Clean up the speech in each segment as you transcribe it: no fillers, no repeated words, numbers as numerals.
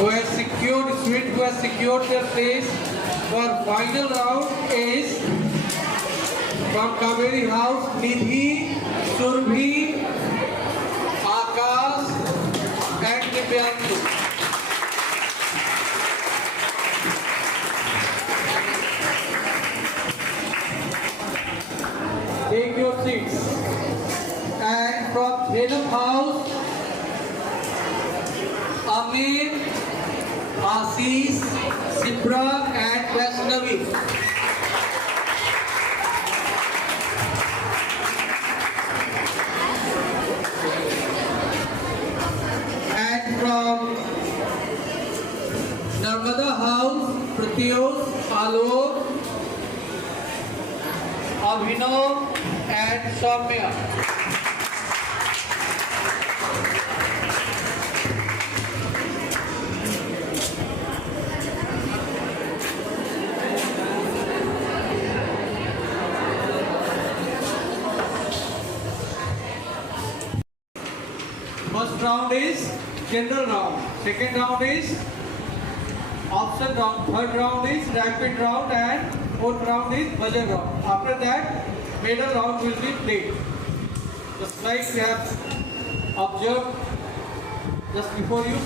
who has secured their place for final round is from Kaveri House, Nidhi, Surbhi, Akash and Divyansu. Take your seats. And from Freedom House, Amir, Ashish, Sibra and Vaishnavi. And from Narmada House, Pratyush, Alok, Abhinav and Soumya. First round is general round. Second round is option round. Third round is rapid round and fourth round is buzzer round. After that, medal round will be played. Just like we have observed just before you,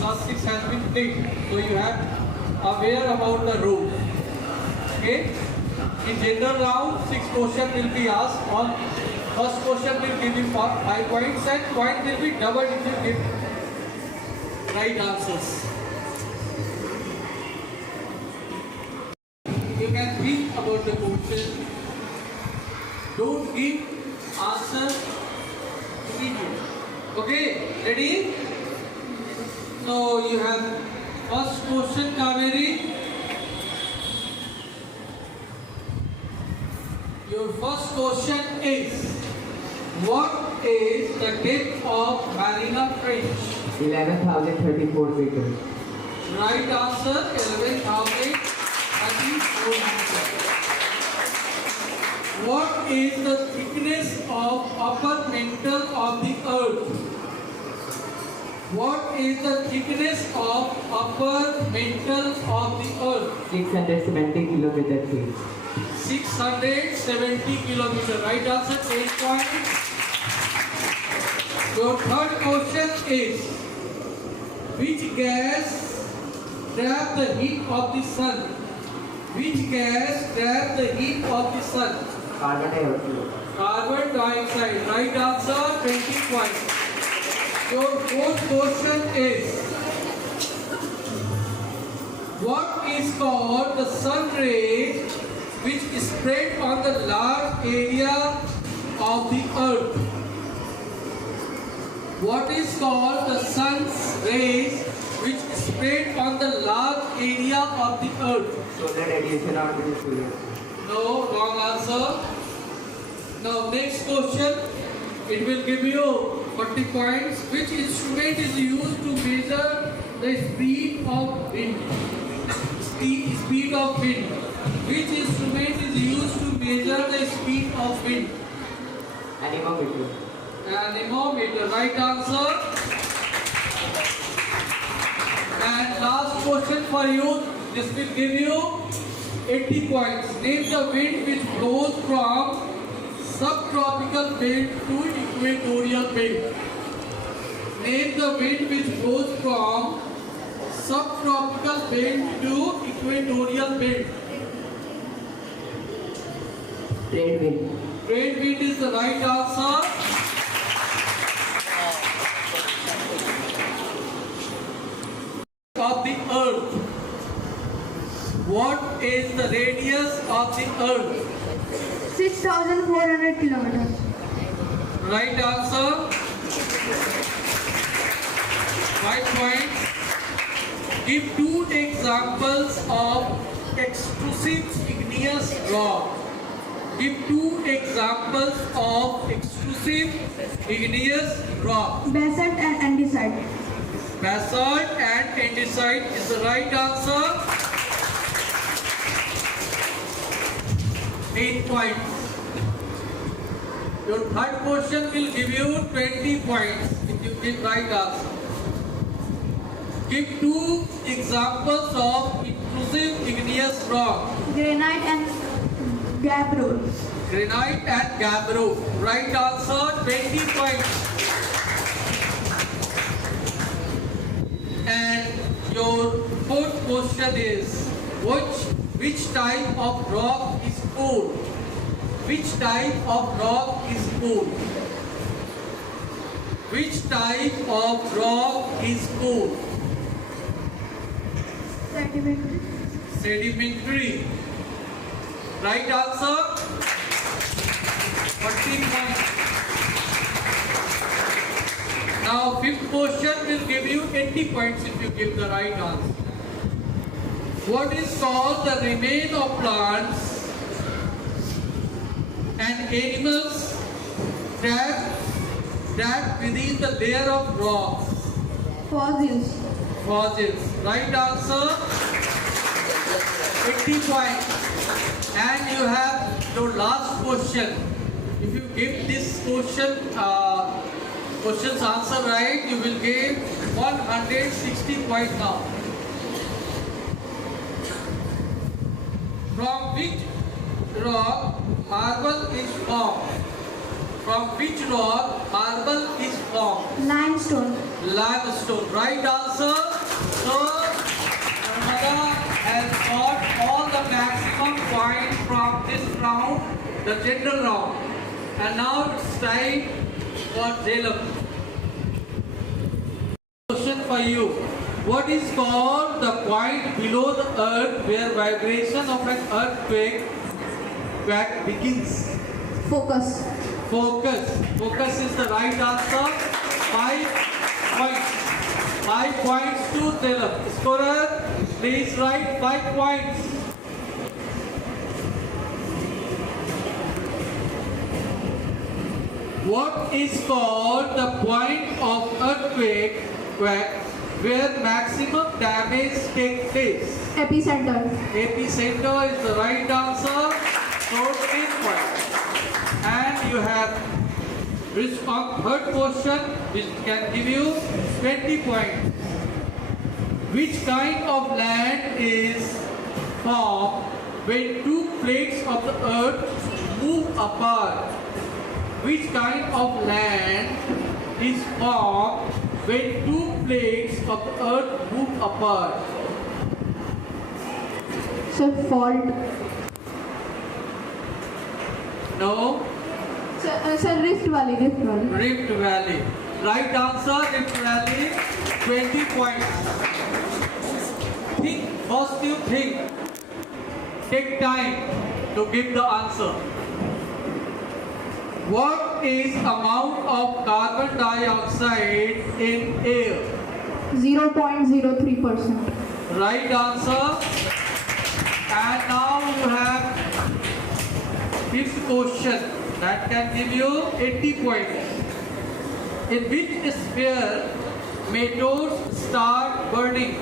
last six has been played. So you have aware about the rules. Okay? In general round, 6 questions will be asked. On first question will give you 5 points and point will be doubled if you give right answers. You can think about the question. Don't give answer immediately. Okay, ready? So you have first question, Kaveri. Your first question is, what is the depth of Marina Trench? 11,034 meters. Right answer, 11,034 meters. What is the thickness of upper mantle of the earth? What is the thickness of upper mantle of the earth? 670 kilometers. 670 kilometers. Right answer, 10 points. Your third question is, which gas traps the heat of the sun? Which gas traps the heat of the sun? Carbon dioxide. Carbon dioxide. Right answer, 20 points. Your fourth question is, what is called the sun rays which spread on the large area of the earth? What is called the sun's rays which spread on the large area of the earth? Solar radiation or the No, wrong answer. Now next question, it will give you 40 points. Which instrument is used to measure the speed of wind? Speed of wind. Which instrument is used to measure the speed of wind? anemometer. Anemometer. Right answer. And last question for you. This will give you 80 points. Name the wind which blows from subtropical belt to equatorial belt. Name the wind which blows from subtropical belt to equatorial belt. Trade wind. Trade wind is the right answer. Of the earth. What is the radius of the earth? 6,400 kilometers. Right answer. 5 points. Give 2 examples of extrusive igneous rock. Give 2 examples of extrusive igneous rock. Basalt and andesite. Basalt and andesite is the right answer. 8 points. Your third question will give you 20 points if you give right answer. Give two examples of intrusive igneous rock. Granite and gabbro. Granite and gabbro. Right answer, 20 points. And your fourth question is, which type of rock is cool? Which type of rock is cool? Which type of rock is cool? Sedimentary. Sedimentary. Right answer, 14 points. Now fifth question will give you 80 points if you give the right answer. What is called the remain of plants and animals trapped within the layer of rocks? Fossils. Fossils. Right answer, 80 points. And you have your last question. If you give this question's answer right, you will give 160 points now. From which rock marble is formed? From which rock marble is formed? Limestone. Limestone. Right answer. So, Narmada has got all the maximum points from this round, the general round. And now it's time for Jhelum. Question for you. What is called the point below the earth where vibration of an earthquake begins? Focus. Focus. Focus is the right answer. 5 points. 5 points to Jhelum. Scorer, please write 5 points. What is called the point of earthquake where maximum damage takes place? Epicenter. Epicenter is the right answer. So 10 points. And you have reached on third question, which can give you 20 points. Which kind of land is formed when two plates of the earth move apart? Which kind of land is formed when two plates of the earth move apart? So fault. No? Sir, Rift Valley. Rift Valley. Right answer, Rift Valley, 20 points. Think, first you think. Take time to give the answer. What is amount of carbon dioxide in air? 0.03%. Right answer. And now you have fifth question that can give you 80 points. In which sphere meteors start burning?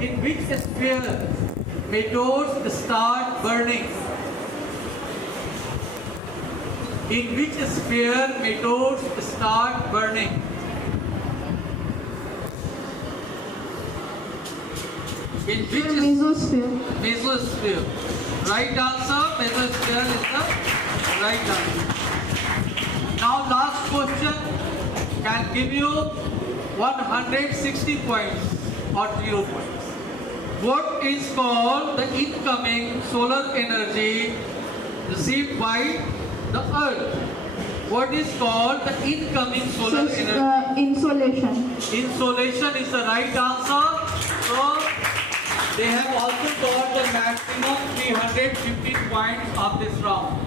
In which sphere meteors start burning? In which sphere meteors start burning? In which Mesosphere. mesosphere? Right answer, mesosphere is the right answer. Now last question can give you 160 points or 0 points. What is called the incoming solar energy received by the earth? What is called the incoming solar energy? Insolation. Insolation is the right answer. So they have also got the maximum 315 points of this round.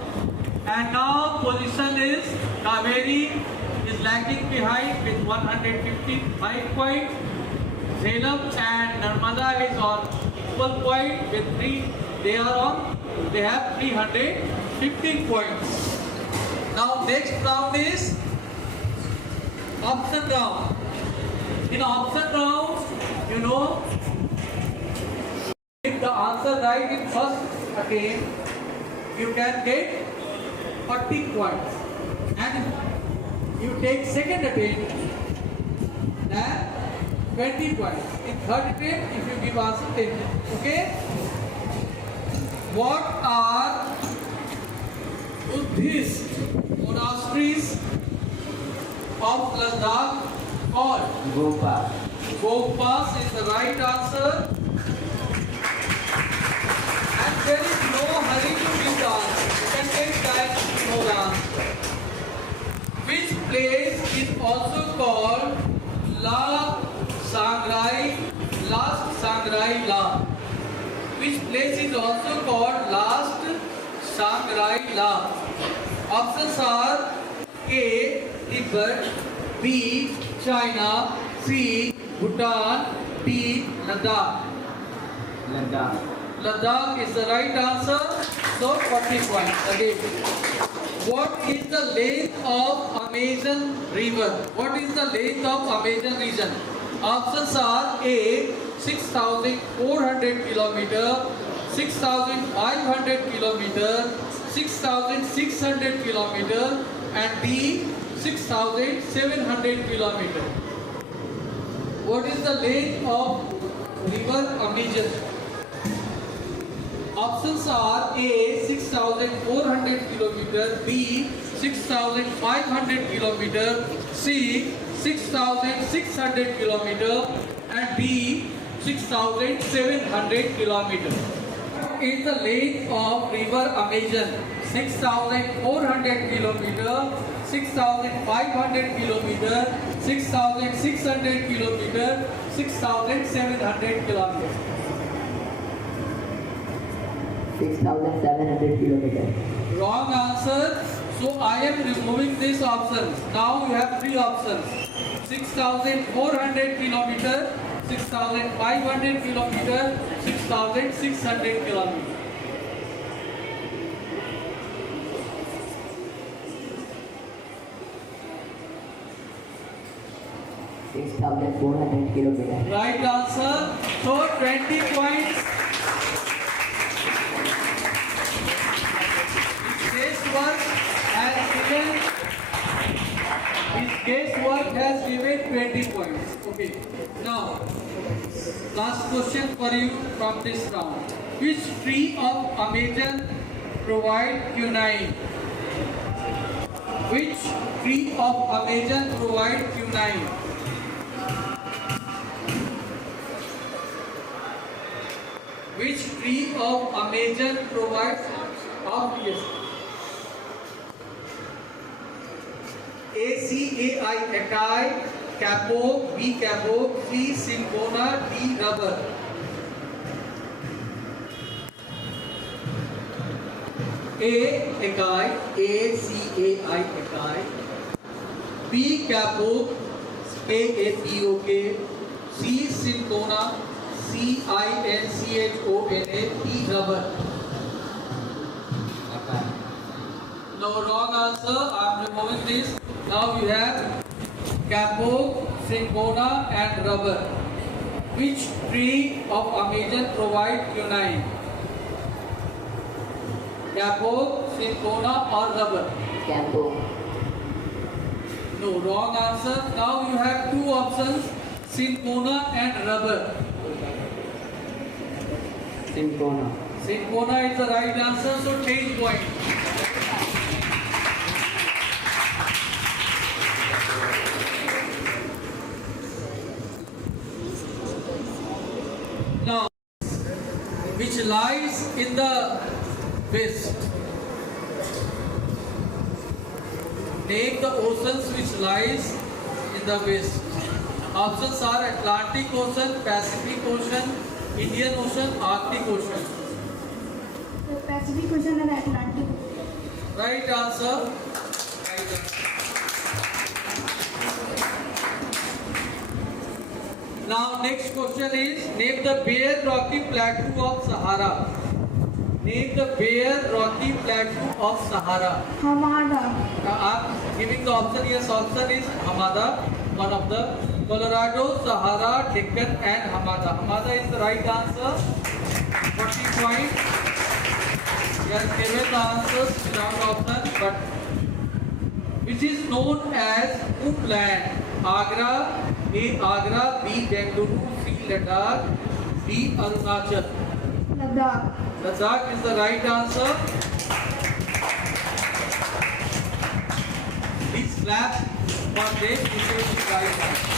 And now position is Kaveri is lagging behind with 155 points. Jhelum and Narmada is on equal point with 3. They have 315 points. Now next round is option round. In option round, you know, if the answer right in first attempt, you can get 40 points. And you take second attempt, then 20 points. In third attempt, if you give answer, 10 points. Okay? What are Buddhist monasteries of Ladakh called? Gopa. Gopas is the right answer. And there is no hurry to give the answer. You can take time to know the answer. Which place is also called Last Sangrai La? Which place is also called Last Sangrai La? Options are A. Tibet, B. China, C. Bhutan, D. Ladakh. Ladakh. Ladakh is the right answer. So 40 points again. What is the length of Amazon River? What is the length of Amazon region? Options are A. 6,400 kilometer, 6,500 kilometer, 6,600 kilometer, and D. 6,700 kilometer. What is the length of river Amazon? Options are A. 6,400 kilometer, B. 6,500 kilometer, C. 6,600 kilometer, and D. 6,700 kilometer. Is the length of river Amazon? 6,400 kilometer, 6,500 kilometer, 6,600 kilometer, 6,700 kilometer. 6,700 kilometers. Wrong answer. So I am removing these options. Now you have three options. 6,400 kilometer, 6,500 kilometer, 6,600 kilometer. $6,400 kilometers. Right answer. So 20 points. His guesswork has given 20 points. Okay. Now, last question for you from this round. Which tree of Amazon provide quinine? Which tree of Amazon provide quinine? Which tree of Amazon provides obvious? ACAI, acai, capo, B capo, C cinchona, D rubber. A acai, ACAI, acai, B capo, KAPOK, C cinchona, CINCHONA, D rubber. No, wrong answer. I am removing this. Now you have capo, cinchona, and rubber. Which tree of Amazon provide quinine? Capo, cinchona, or rubber? Capo. No, wrong answer. Now you have two options: cinchona and rubber. Cinchona. Cinchona is the right answer. So 10 points. Now, which lies in the west? Name the oceans which lies in the west. Options are Atlantic Ocean, Pacific Ocean, Indian Ocean, Arctic Ocean. The Pacific Ocean and Atlantic. Right answer. Right answer. Now next question is, name the bare rocky plateau of Sahara. Name the bare rocky plateau of Sahara. Hamada. I'm giving the option. Yes, option is Hamada. One of the Colorado, Sahara, Deccan, and Hamada. Hamada is the right answer. 40 points. You have given the answers without option, but which is known as Upland? Agra, A. Agra, B. Bengaluru, C. Ladakh, D. Arunachal. Ladakh. Ladakh is the right answer. Please clap for this. This is the right answer.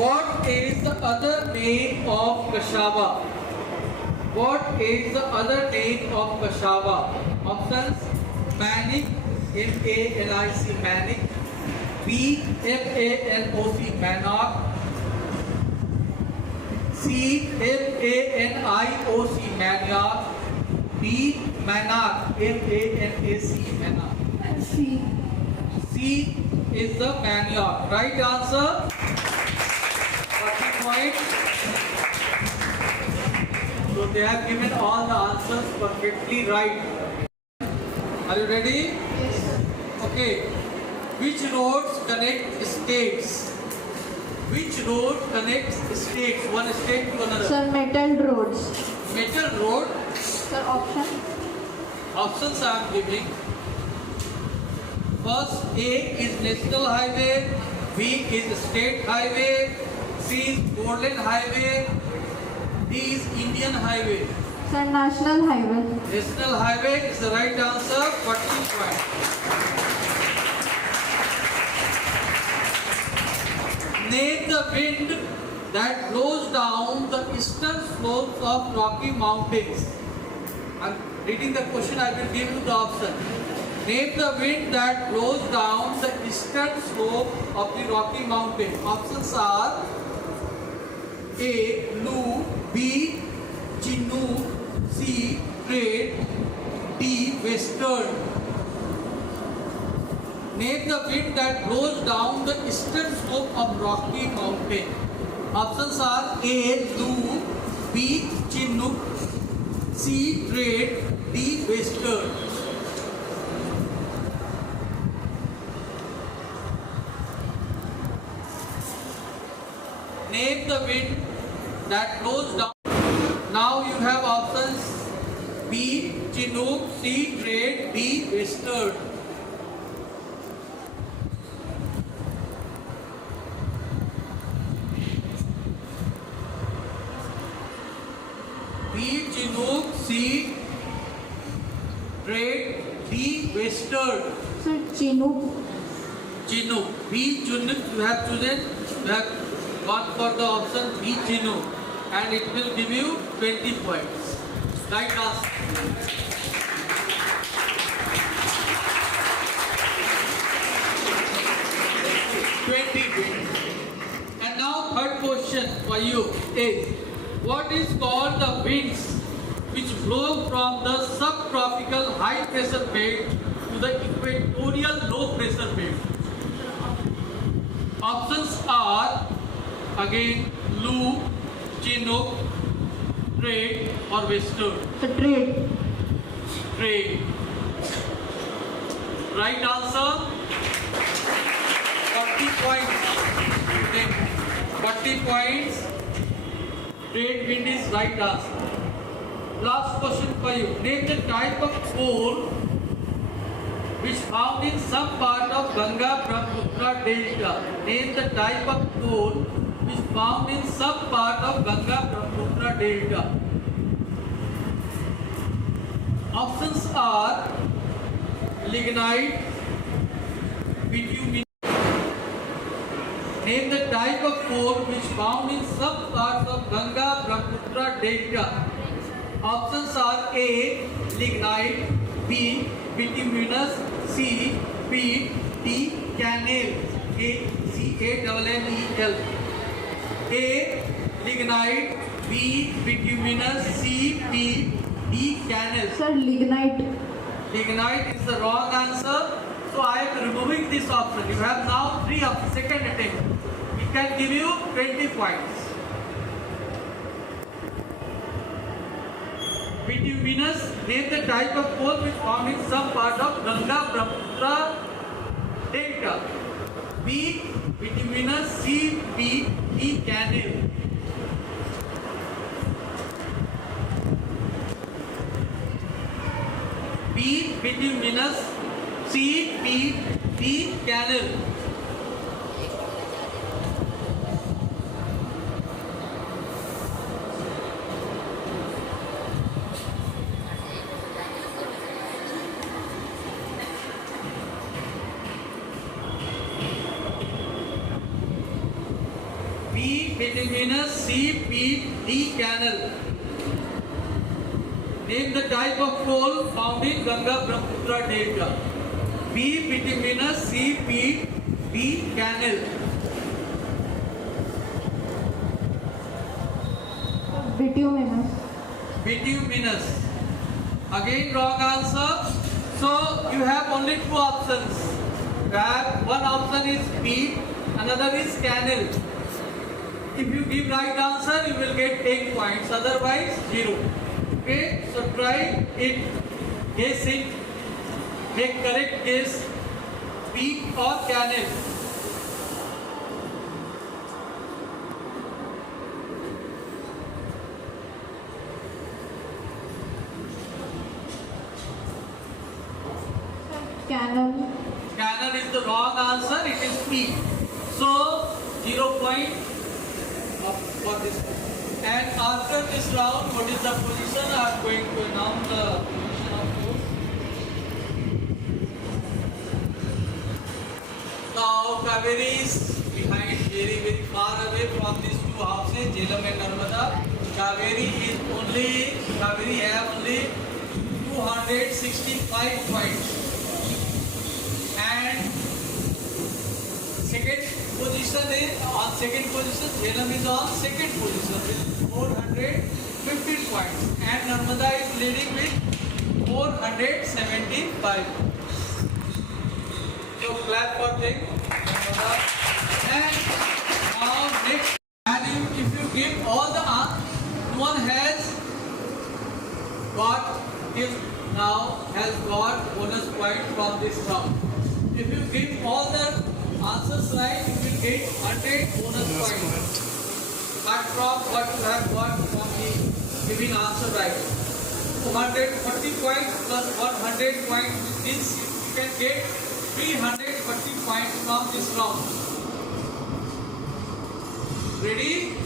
What is the other name of Peshawar? What is the other name of Peshawar? Options: Manik, M-A-N-I-C, Manik. B. M-A-N-O-C, Manak. C. M-A-N-I-O-C, Manyak. D. Manak, M-A-N-A-C, Manak. C. C is the Manyak. Right answer. 40 points. So they have given all the answers perfectly right. Are you ready? Yes, sir. Okay. Which roads connect states? Which road connects states? One state to another. Sir, metal roads. Metal road. Sir, option. Options I am giving. First, A is National Highway, B is State Highway, C is Borderland Highway, D is Indian Highway. Sir, national highway. National Highway is the right answer. 40 points. Name the wind that blows down the eastern slopes of Rocky Mountains. I'm reading the question. I will give you the option. Name the wind that blows down the eastern slope of the Rocky Mountain. Options are A. Lu, B. Chinook, C. Trade, D. Western. Name the wind that blows down the eastern slope of Rocky Mountain. Options are A. Lu, B. Chinook, C. Trade, D. Western. Name the wind that blows down. Now you have options B. Chinook, C. Trade, D. Western. B. Chinook, C. Trade, D. Western. Sir, Chinook. Chinook. B. Chinook you have chosen. You have gone for the option B. Chinook. And it will give you 20 points. Right answer. And now third question for you is, what is called the winds which blow from the subtropical high pressure belt to the equatorial low pressure belt? Options are again Lu, Chinook, Trade or Western. Sir, trade. Trade. Right answer. 40 points. Then 40 points. Trade wind is right answer. Last question for you. Name the type of coal which found in some part of Ganga Brahmaputra Delta. Name the type of coal which found in some part of Ganga Brahmaputra Delta. Options are lignite, bituminous. Name the type of coal which found in some parts of Ganga Brahmaputra Delta. Options are A. Lignite, B. Bituminous, C. Peat, D. Cannel. C-A-N-N-E-L. A. Lignite, B. Bituminous, C. Peat, D. Cannel. Sir, lignite. Lignite is the wrong answer. So I am removing this option. You have now 3 options. Second attempt. It can give you 20 points. Bituminous, name the type of coal which found in some part of Ganga Brahmaputra Delta. B. Bituminous, C. Peat, D. Cannel. B. Bituminous, C. Peat, D. Cannel. B bituminous, C peat, D canal. Name the type of coal found in Ganga Brahmaputra Delta. B bituminous, C peat, D canal. Bituminous. Bituminous. Again wrong answer. So you have only two options. You have one option is peat, another is canal. If you give right answer, you will get 10 points. Otherwise, 0. Okay, so try it, guess it, make correct guess, peat or canal. Canal. Canal is the wrong answer, it is peat. So, 0 point for this. And after this round, what is the position? I am going to announce the position of those. Now, Kaveri is behind, very far away from these two houses, Jhelum and Narmada. Kaveri have only 265 points. And second position is on second position, Jhelum is on second position with 415 points, and Narmada is leading with 475. So clap for them, Narmada. And now next value, if you give all the one has got is now has got bonus point from this round. If you give all the answers right, you will get 100 bonus points. Apart from what you have got from the giving answer right. 240 points plus 100 points. This you can get 340 points from this round. Ready?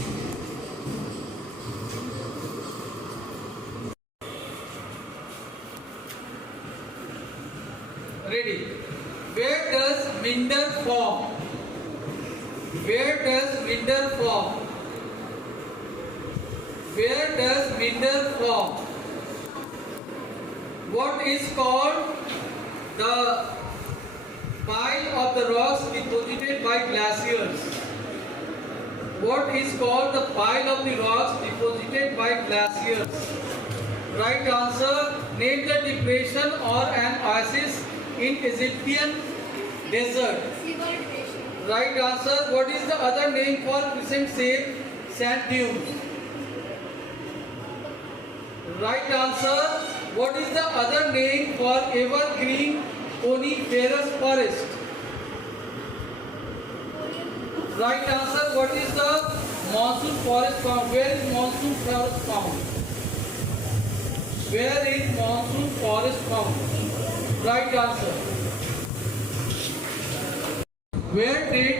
Ready? Where does Minder form? Where does Minder form? Where does Minder form? What is called the pile of the rocks deposited by glaciers? What is called the pile of the rocks deposited by glaciers? Right answer. Name the depression or an oasis in Egyptian desert. Right answer. What is the other name for crescent shaped sand dunes? Right answer. What is the other name for evergreen coniferous forest? Right answer. What is the monsoon forest found? Where is monsoon forest found? Where is monsoon forest found? Right answer. Where did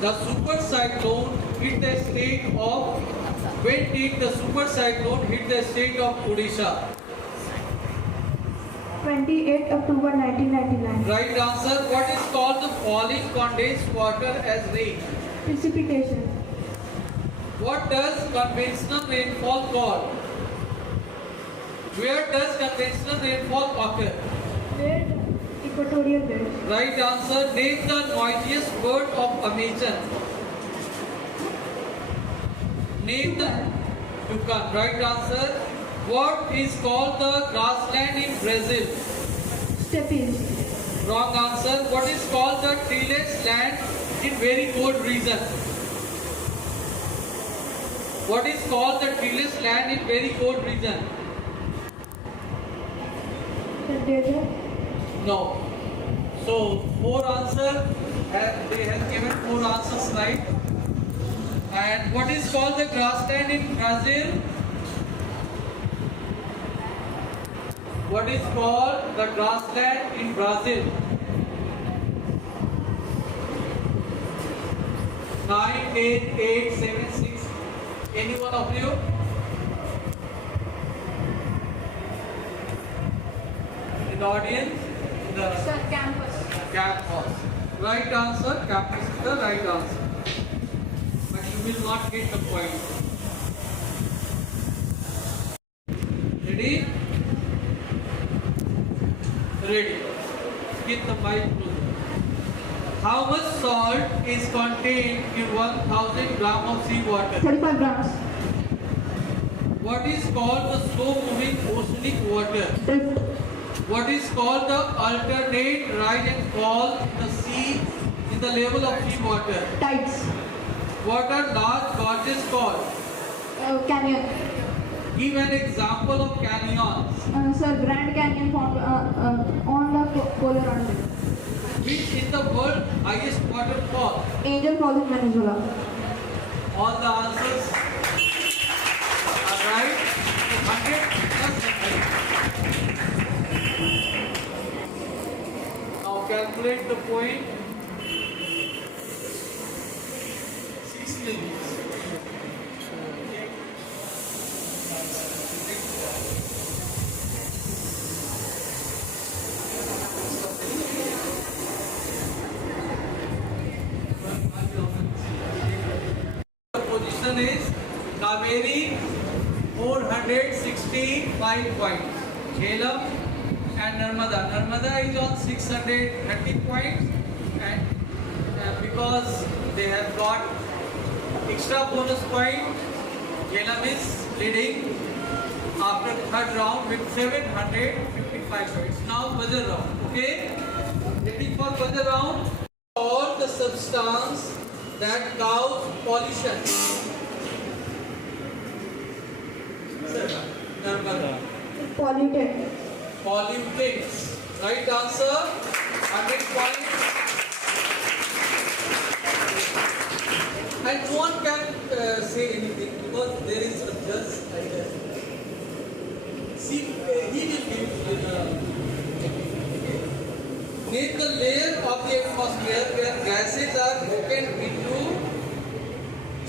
the super cyclone hit the state of? When did the super cyclone hit the state of Odisha? 28 October 1999. Right answer. What is called the falling condensed water as rain? Precipitation. What does conventional rainfall call? Where does conventional rainfall occur? Where equatorial belt. Right answer. Name the noisiest bird of Amazon. Name the toucan. Right answer. What is called the grassland in Brazil? Steppes. Wrong answer. What is called the treeless land in very cold region? What is called the treeless land in very cold region? The desert. No. So 4 answers. They have given 4 answers right. And what is called the grassland in Brazil? What is called the grassland in Brazil? 9, 10, 8, 7, 6. Any one of you? In the audience? The Sir, campus. campus. Right answer. Campus is the right answer. But you will not get the point. Ready? Ready. Get the mic closer. How much salt is contained in 1000 gram of seawater? 35 grams. What is called the slow-moving oceanic water? Drift. What is called the alternate rise and fall in the sea in the level of seawater? Tides. What are large gorges called? Canyon. Give an example of canyons. Sir, Grand Canyon found on the polar island. Which is the world's highest waterfall? Angel Falls in Venezuela. All the answers are right. 100 plus 100. Now calculate the point. 16. The position is Kaveri 465 points. Jhelum and Narmada. Narmada is on 630 points, and because they have got extra bonus point, Jhelum is leading after third round with 755 points. Now buzzer round. Okay? Ready for buzzer round? All the substance that cause pollution. Sir, Narmada. Polluted. Pollutants. Right answer. 100 points. And no one can say anything because there is a judge. See, he will give name the layer of the atmosphere where gases are broken into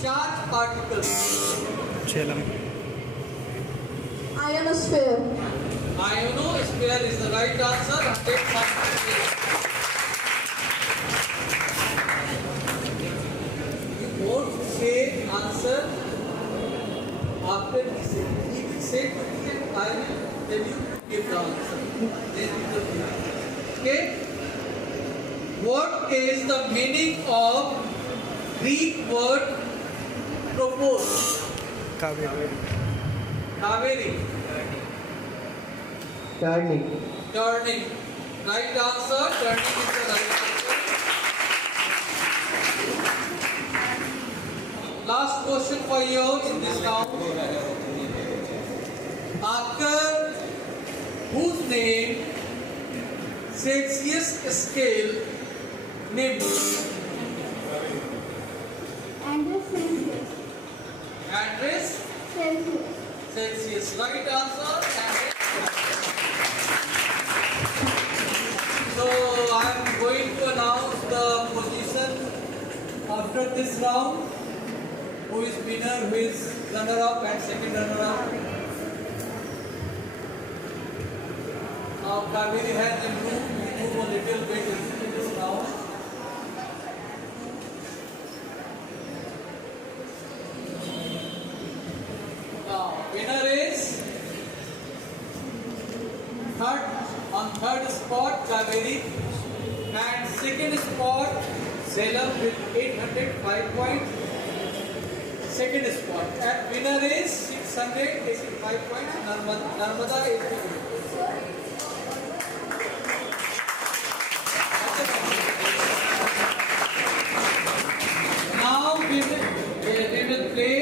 charged particles. Ionosphere. Ionosphere is the right answer. 100 points. You won't say answer after he will say question. I will tell you give the answer. Then you will give. Okay? What is the meaning of Greek word propose? Kaveri. Turning. Turning. Right answer. Turning is the right answer. Last question for you in this round. After whose name Celsius scale named? Andres Celsius. Andres Celsius. Celsius. Right answer. Andres. So I am going to announce the position after this round. Who is winner, who is runner-up and second runner-up. Now Kaveri has improved a little bit in this round. Now winner is third spot Kaveri, and second spot Jhelum with 805 points. Second spot, and winner is 685 points. Narmada is the winner. Now we will play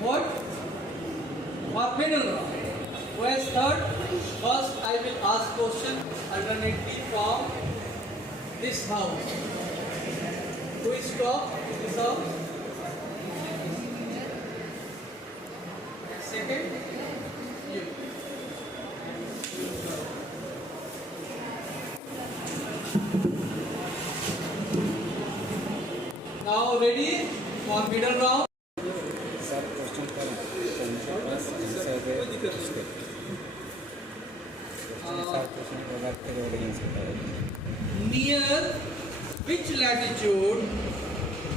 what? For middle round. Who has third? First I will ask question alternately from this house. Who is top in this house? Second, you. Now ready for middle round? Near which latitude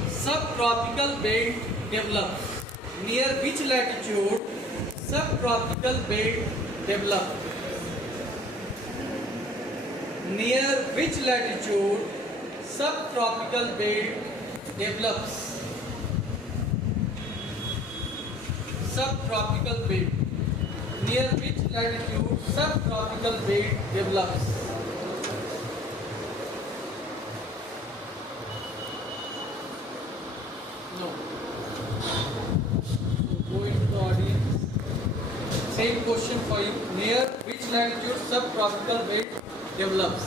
subtropical belt develops? Near which latitude subtropical belt develops? Near which latitude subtropical belt develops? Subtropical belt. Near which latitude subtropical belt develops? No. Go into the audience. Same question for you. Near which latitude subtropical belt develops?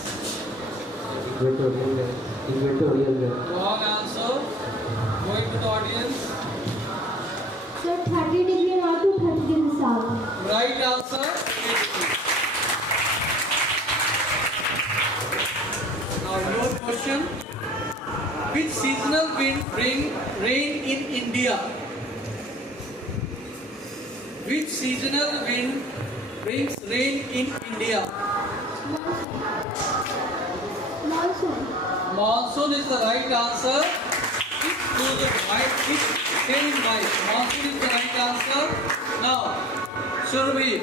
Equatorial. Wrong answer. Go into the audience. Sir, 30 degree north to 30 degree south. Right answer. Now your question. Which seasonal wind bring rain in India? Which seasonal wind brings rain in India? Monsoon. Monsoon is the right answer. Stay in mind. Monsoon is the right answer. Now, Surabhi,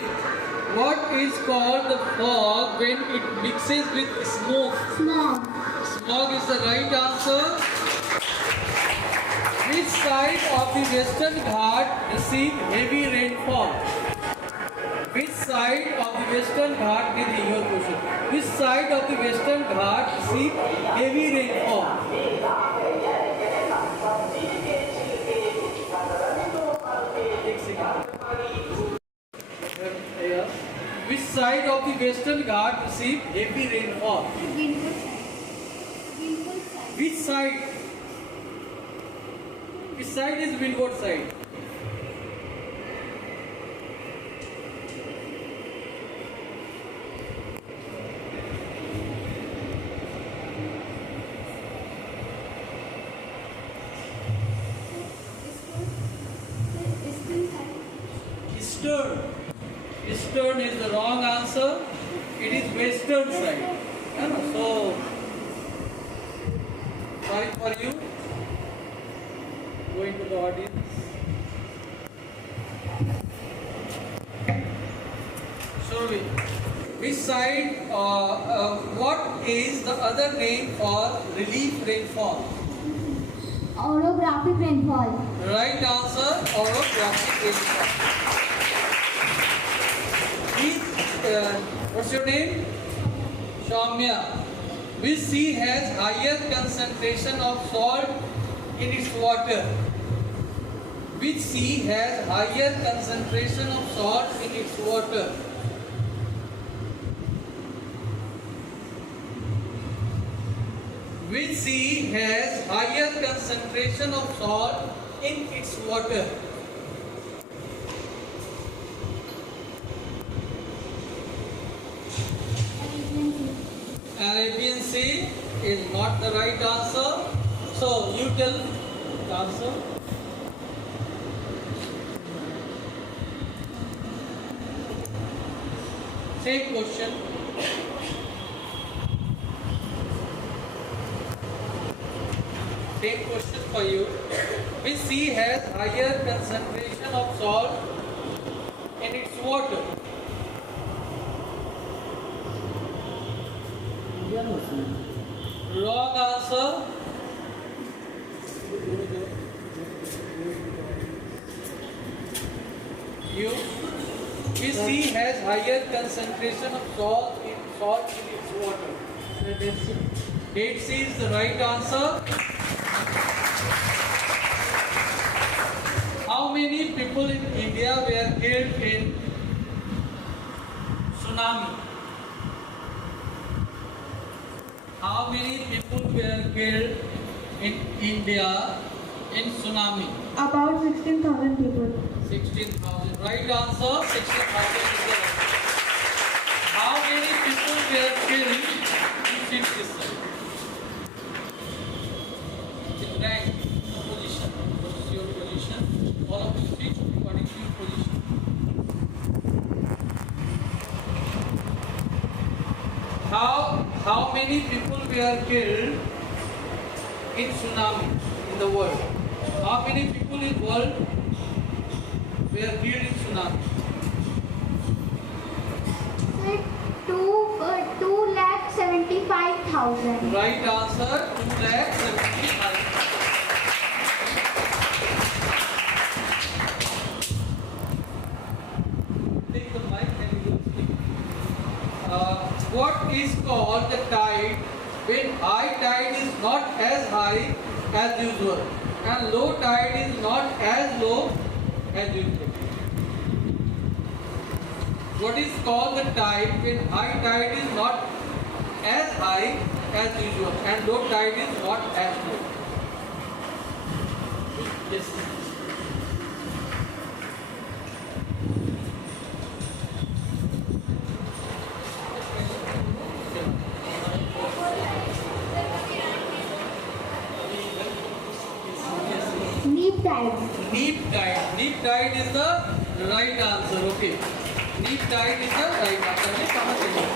what is called the fog when it mixes with smoke? Smog. Smog is the right answer. Which side of the Western Ghat receive heavy rainfall? Which side of the Western Ghat, Nidhi, your question. Which side of the Western Ghat receive heavy rainfall? Which side of the Western Ghat receive heavy rainfall? Windward side. Windward side. Which side? Which side is windward side? Eastern side. Eastern. Eastern is the wrong answer. It is western side. So, sorry for you. Going to the audience. Survey. Which side, what is the other name for relief rainfall? Orographic rainfall. Right answer, orographic rainfall. What's your name? Shaumya. Which sea has higher concentration of salt in its water? Which sea has higher concentration of salt in its water? Which sea has higher concentration of salt in its water? Arabian Sea is not the right answer. So you tell the answer. Same question. Same question for you. Which sea has higher concentration of salt in its water? Wrong answer. You. Which sea has higher concentration of salt in its water? Dead Sea is the right answer. How many people in India were killed in tsunami? How many people were killed in India in tsunami? About 16,000 people. 16,000. Right answer, 16,000 is the right. How many people were killed in Sydney? In rank, position. What is your position? All of you speak according to your position. How many people were killed in tsunami in the world? How how many people in world were killed in tsunami? Sir, 2,75,000. Right answer 2,75,000. Take the mic and you will speak. What is called the tide when high tide is not as high as usual and low tide is not as low as usual? What is called the tide when high tide is not as high as usual and low tide is not as low? Yes. Neap tide. Neap tide. Neap tide is the right answer. Okay. Neap tide is the right answer. ये समझ लीजिए.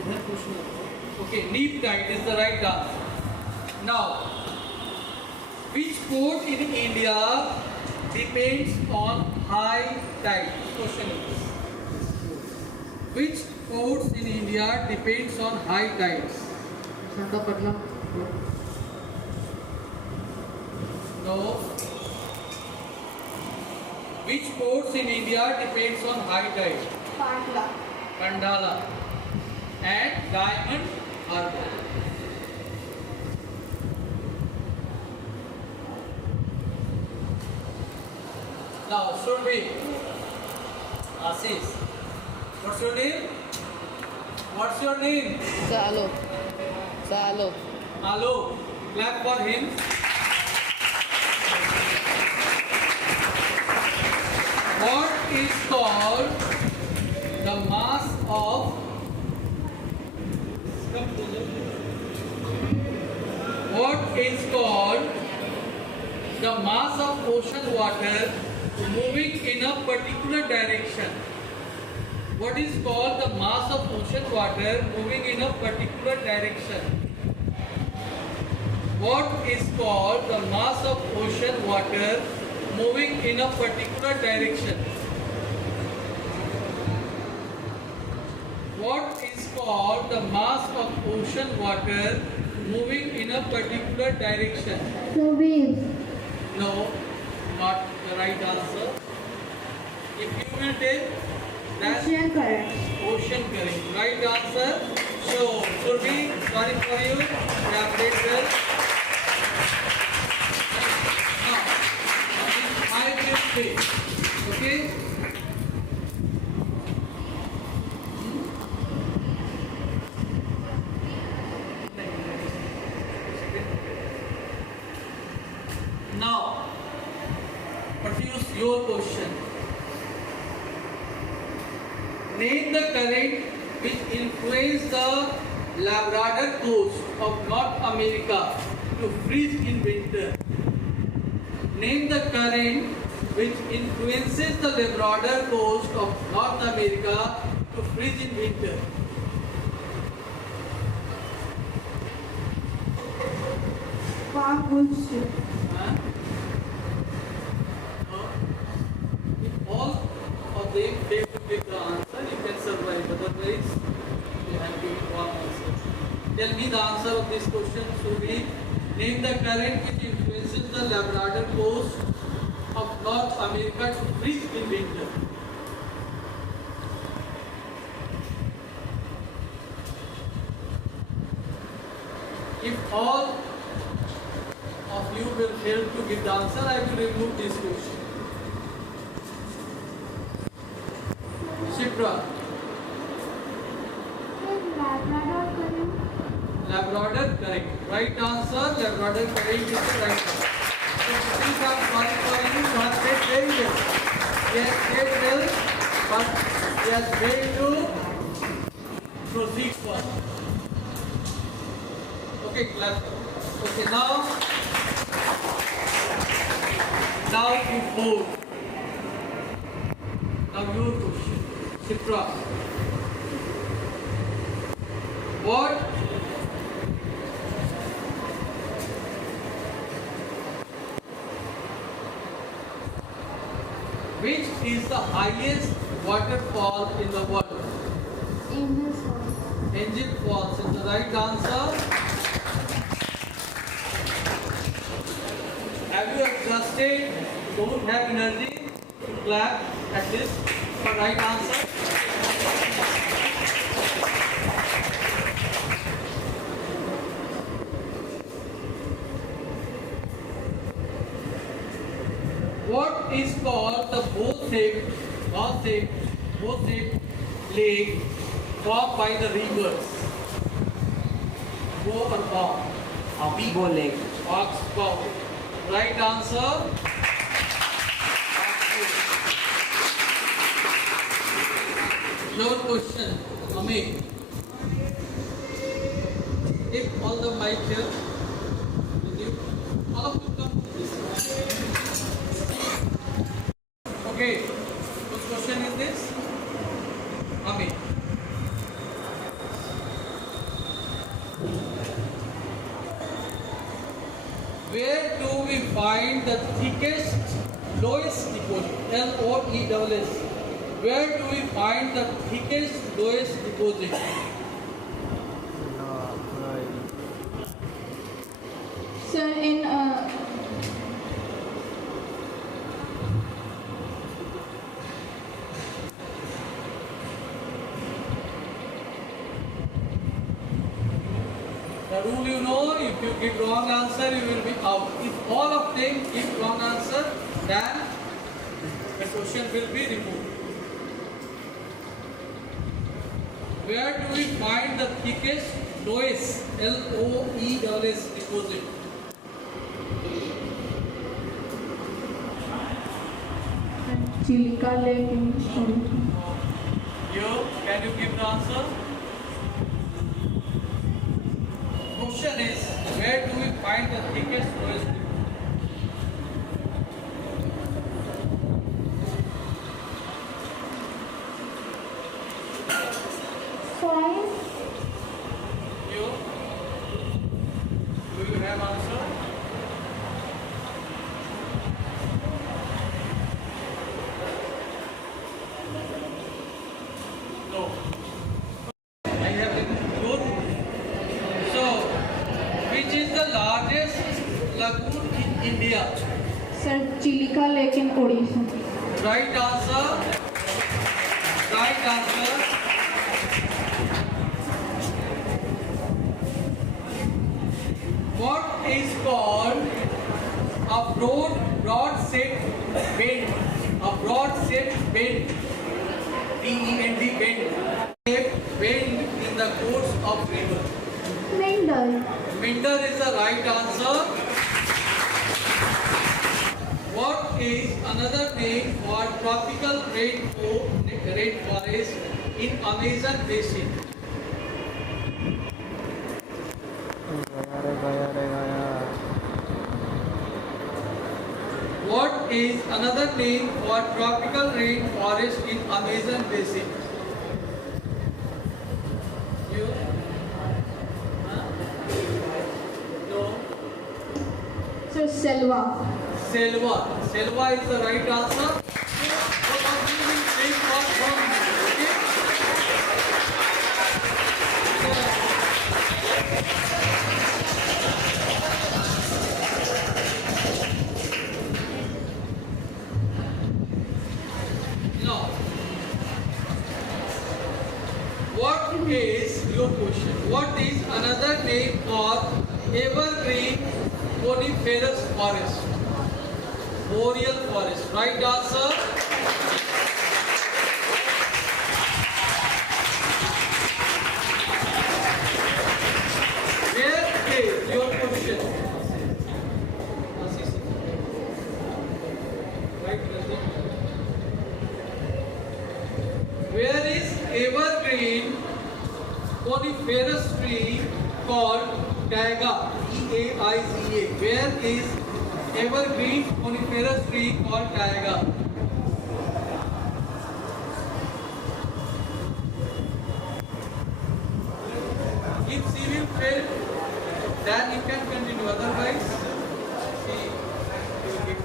इधर पूछना. Okay. Neap tide is the right answer. Now, which port in India depends on high tide? Question is, which ports in India depends on high tides? Visakhapatnam. No. Which ports in India depends on high tide? Patla. Kandala and Diamond Harbour. Now, Survi, Assis, what's your name? What's your name? Salo. Salo. Alo. Clap for him. What is called the mass of ocean water moving in a particular direction? What is called the mass of ocean water moving in a particular direction? What is called the mass of ocean water moving in a particular direction? What is called the mass of ocean water moving in a particular direction? So waves. No, not the right answer. If you will take that Ocean current. ocean current, right answer. So, Surbi, sorry for you. You have played well. Now, I will play. Okay? Now, what is your question? Name the current which influenced the Labrador coast of North America to freeze in winter. Name the current which influences the Labrador coast of North America to freeze in winter. Farm goods ship. Huh? If all of them fail to give the answer, you can survive. Otherwise, you have to give wrong answer. Tell me the answer of this question. Surbi, name the current which influences the Labrador coast of North America to freeze in winter. If all of you will fail to give the answer, I will remove this question. Shipra, Labrador current. Labrador, correct. Right answer, Labrador current is the right answer. So, these are sorry for you, you have played very well. Yes, played well, but yes, failed to proceed further. Okay, clap. Okay, now you vote. Now your question. Shipra. What Which is the highest waterfall in the world? Angels Falls. Angel Falls is the right answer. Have you exhausted? Don't have energy to clap at this for right answer. What is called the bow-shaped lake formed by the rivers? Bow or bow? Oxbow Lake. Oxbow. Right answer. Your question, Amit. If all the mic here with you, all of you come to this. Okay. Which question is this? Amit. Where do we find the thickest, lowest deposit? LOESS. Where do we find the thickest, lowest deposit? Sir, in The rule you know, if you give wrong answer, you will be out. If all of them give wrong answer, then the question will be removed. Where do we find the thickest, lowest, LOESS deposit? Chilika Lake in Odisha. Can you give the answer? Question is, where do we find the thickest, lowest deposit? Five. Do you have answer? No. I have written good. So, which is the largest lagoon in India? Sir, Chilika Lake in Odisha. Right answer. Right answer. What is called a broad-shaped bend? A broad-shaped bend. B-E-N-D bend. Bend in the course of river. Mendel. Winter is the right answer. What is another name for tropical rainforest in Amazon basin? What is another name for tropical rainforest in Amazon basin? You? Huh? No. Sir, Selva. Selva. Selva is the right answer. What of you will take one from me? Okay? Now, what is your question? What is another name for evergreen coniferous forest? Boreal forest. Right answer. Where is your question? Right, Rajat. Where is evergreen coniferous tree called taiga? T-A-I-G-A. Where is evergreen coniferous tree called taiga? If she will fail, then you can continue. Otherwise, she will give.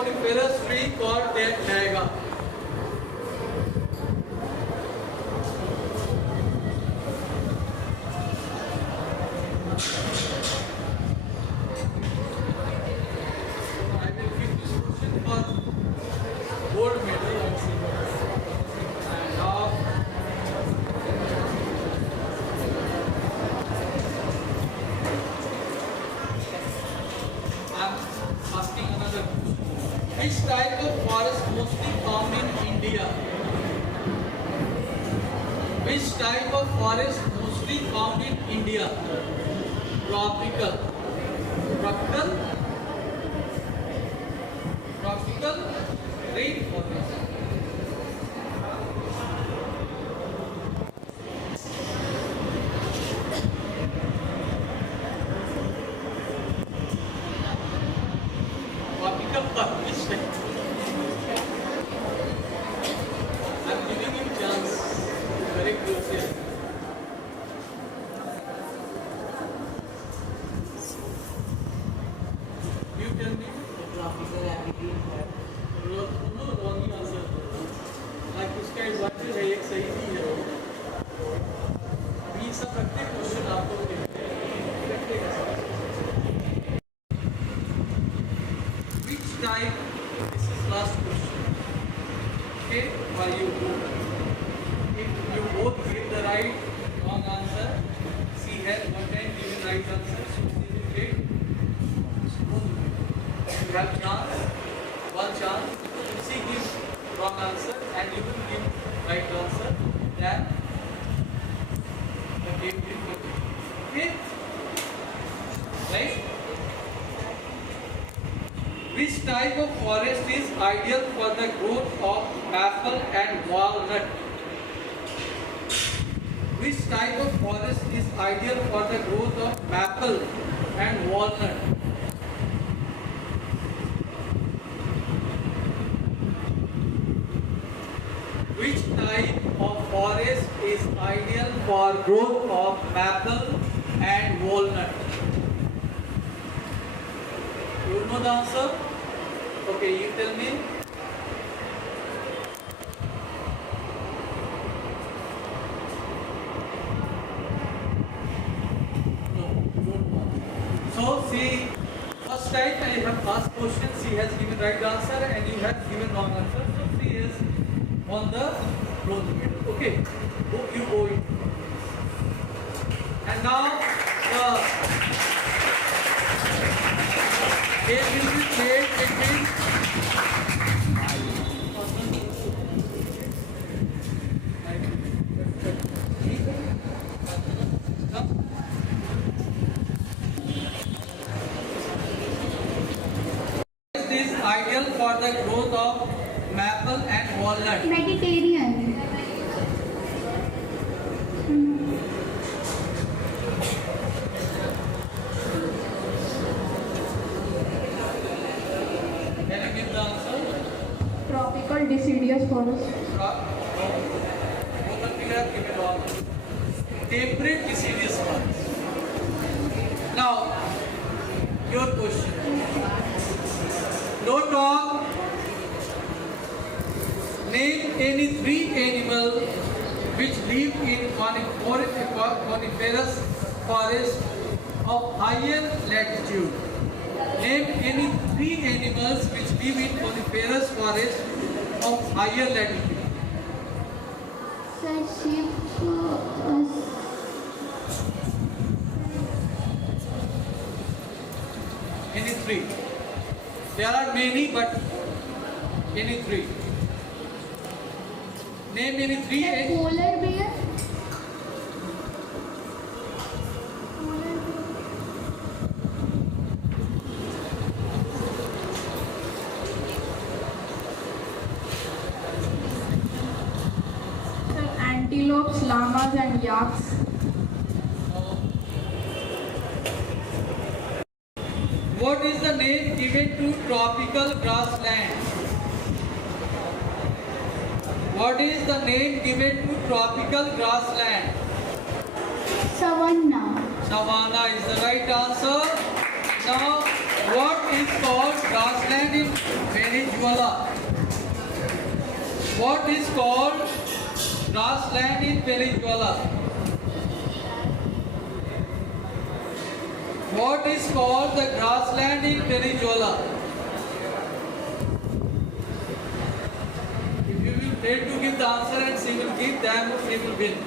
coniferous tree called taiga? I will give this question for gold medal and silver. And now I am asking another question. Which type of forest mostly found in India? Which type of forest mostly found in India? Tropical. Tropical? Tropical rainforest. Tropical which type? I'm giving him chance. Very close here. You tell me. Tropical habitat. No, wrong he answer. Like उसका advantage है एक सही भी है. अभी सब रखते question आपको which type? This is last question. Okay, for you. If you both get the right wrong answer, see here one time given right answer, so you will get you have chance, one chance. If she gives wrong answer and you will give right answer, then the game will continue. Okay? Right? Which type of forest is ideal for the growth of maple and walnut? Which type of forest is ideal for the growth of maple and walnut? Which type of forest is ideal for growth of maple and walnut? You know the answer? Okay, you tell me. No, don't know. So see, first time I have asked question, she has given right answer and you have given wrong answer. So she is on the bronze medal. Okay, you go in. And now game will be played between is ideal for the growth of maple and walnut. Mediterranean. Can you give the answer? Tropical deciduous forest. Both of you have given wrong. Temperate deciduous forest. Now, your question. No talk. Name any three animals which live in coniferous forest of higher latitude. Name any three animals which live in coniferous forest of higher latitude. Sir, sheep. Any three. There are many, but any three. Name any three. Polar bear. Sir, antelopes, llamas, and yaks. What is the name given to tropical grassland? What is the name given to tropical grassland? Savanna. Savanna is the right answer. Now, what is called grassland in Venezuela. What is called grassland in Venezuela? What is called the grassland in Venezuela? If you will fail to give the answer and she will give, then she will win.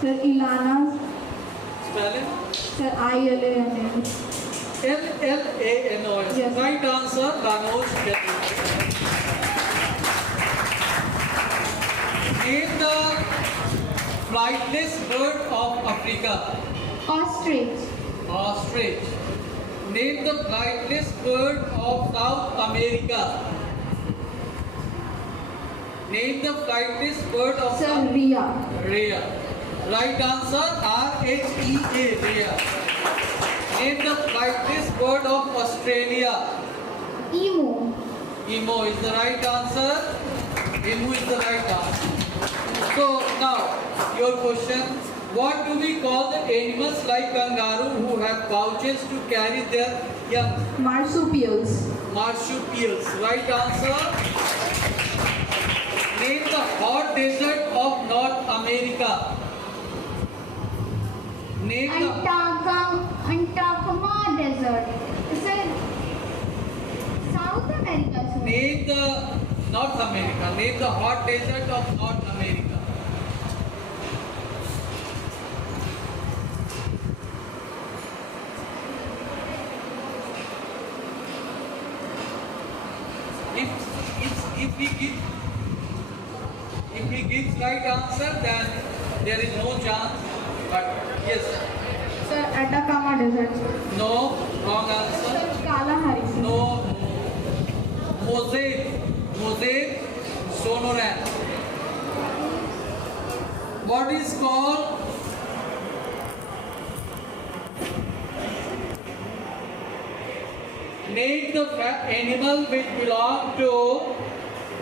Sir, Ilanas. Spelling? Sir, ILANS. Lanos. Yes. Right answer, Lanos. Name the flightless bird of Africa. Ostrich. Ostrich. Name the flightless bird of South America. Name the flightless bird of Sir, South Rhea. Rhea. Right answer, R-H-E-A, Rhea. Name the flightless bird of Australia. Emu. Emo is the right answer. Emu is the right answer. So now, your question. What do we call the animals like kangaroo who have pouches to carry their young? Marsupials. Marsupials. Right answer. Name the hot desert of North America. Name the Atacama Desert. Sir, South America, sir. name the North America. Name the hot desert of North America. If he gives right answer, then there is no chance. But yes, Sir, Atacama Desert. no, wrong answer. Sir, Kalahari. Sir. No, Mosaic, Sonoran. What is called? Name the animal which belong to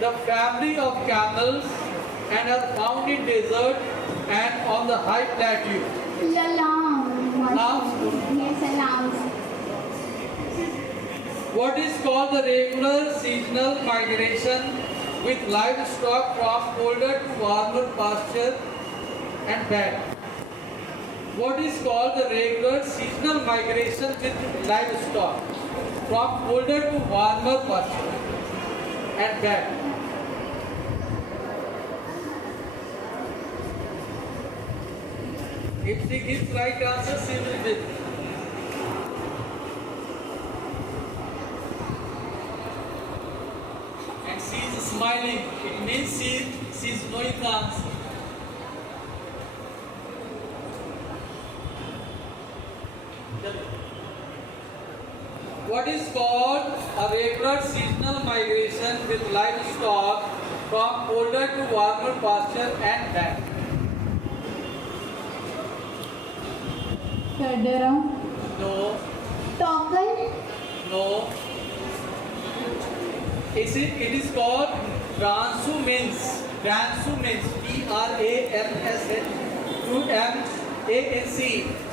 the family of camels and are found in desert and on the high plateau. Lambs. Yes, sir, lambs. What is called the regular seasonal migration with livestock from colder to warmer pasture and back? What is called the regular seasonal migration with livestock from colder to warmer pasture and back? If she gives right answer, she will win. And she is smiling. It means she is knowing the answer. What is called a regular seasonal migration with livestock from colder to warmer pasture and back? Federa. No, Toggle. no. It is called transhumance. Transhumance. Transhumance.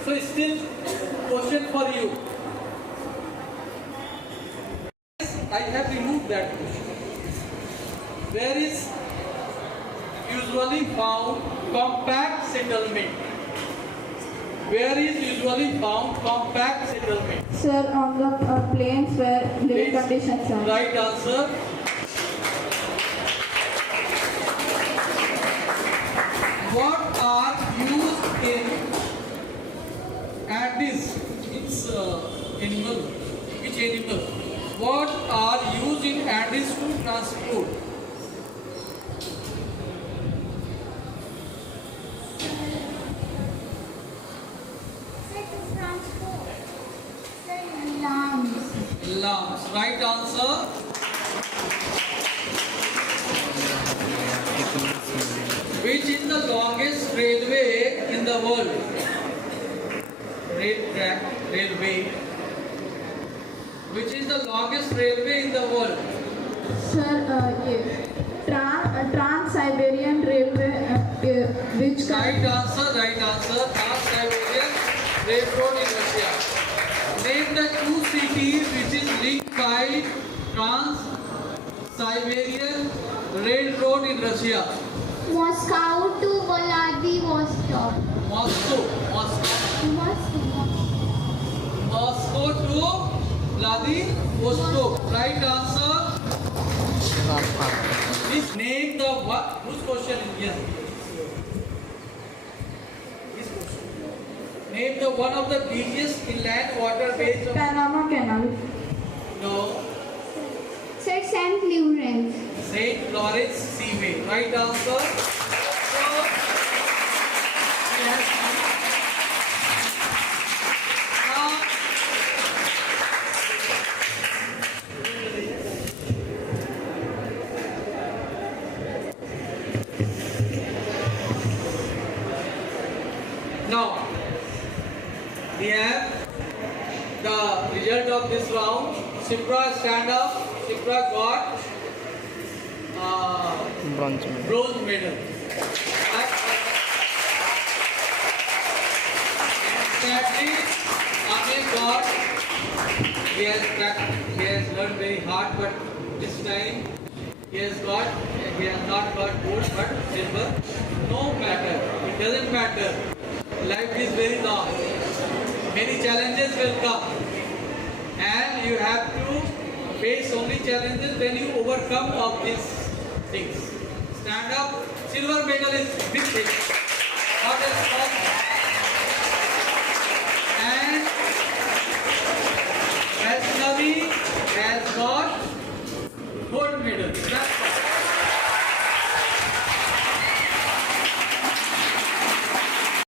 So still question for you. I have removed that question. Where is usually found compact settlement? Where is usually found compact settlement? Sir, on the plains where living Plains. conditions are. Right answer. What are used in Addis? It's animal. Which animal? What are used in Addis to transport? Lambs. Lambs. Right answer. Which is the longest railway in the world? Railway. Which is the longest railway in the world? Sir, ये Trans-Siberian Railway, which Right answer, right answer. Trans-Siberian Railroad in Russia. Name the two cities which is linked by Trans-Siberian Railroad in Russia. Moscow to Vladivostok. Moscow to Vladivostok. Right answer. Please name the what? Whose question is yes? This question. Name the one of the busiest inland waterways of Panama Canal. no Sir, St. Lawrence. Saint Lawrence Seaway. Right answer. So, yes. Now, now, we have the result of this round. Shipra stand up. Shipra got Bronze medal. bronze medal. Sadly, Amir got, he has learned very hard, but this time he has not got gold, but silver. No matter, it doesn't matter. Life is very long. Many challenges will come, and you have to face only challenges when you overcome all these things. Stand up. Silver medal is big thing. Not a small thing. And Vaishnavi has got gold medal. That's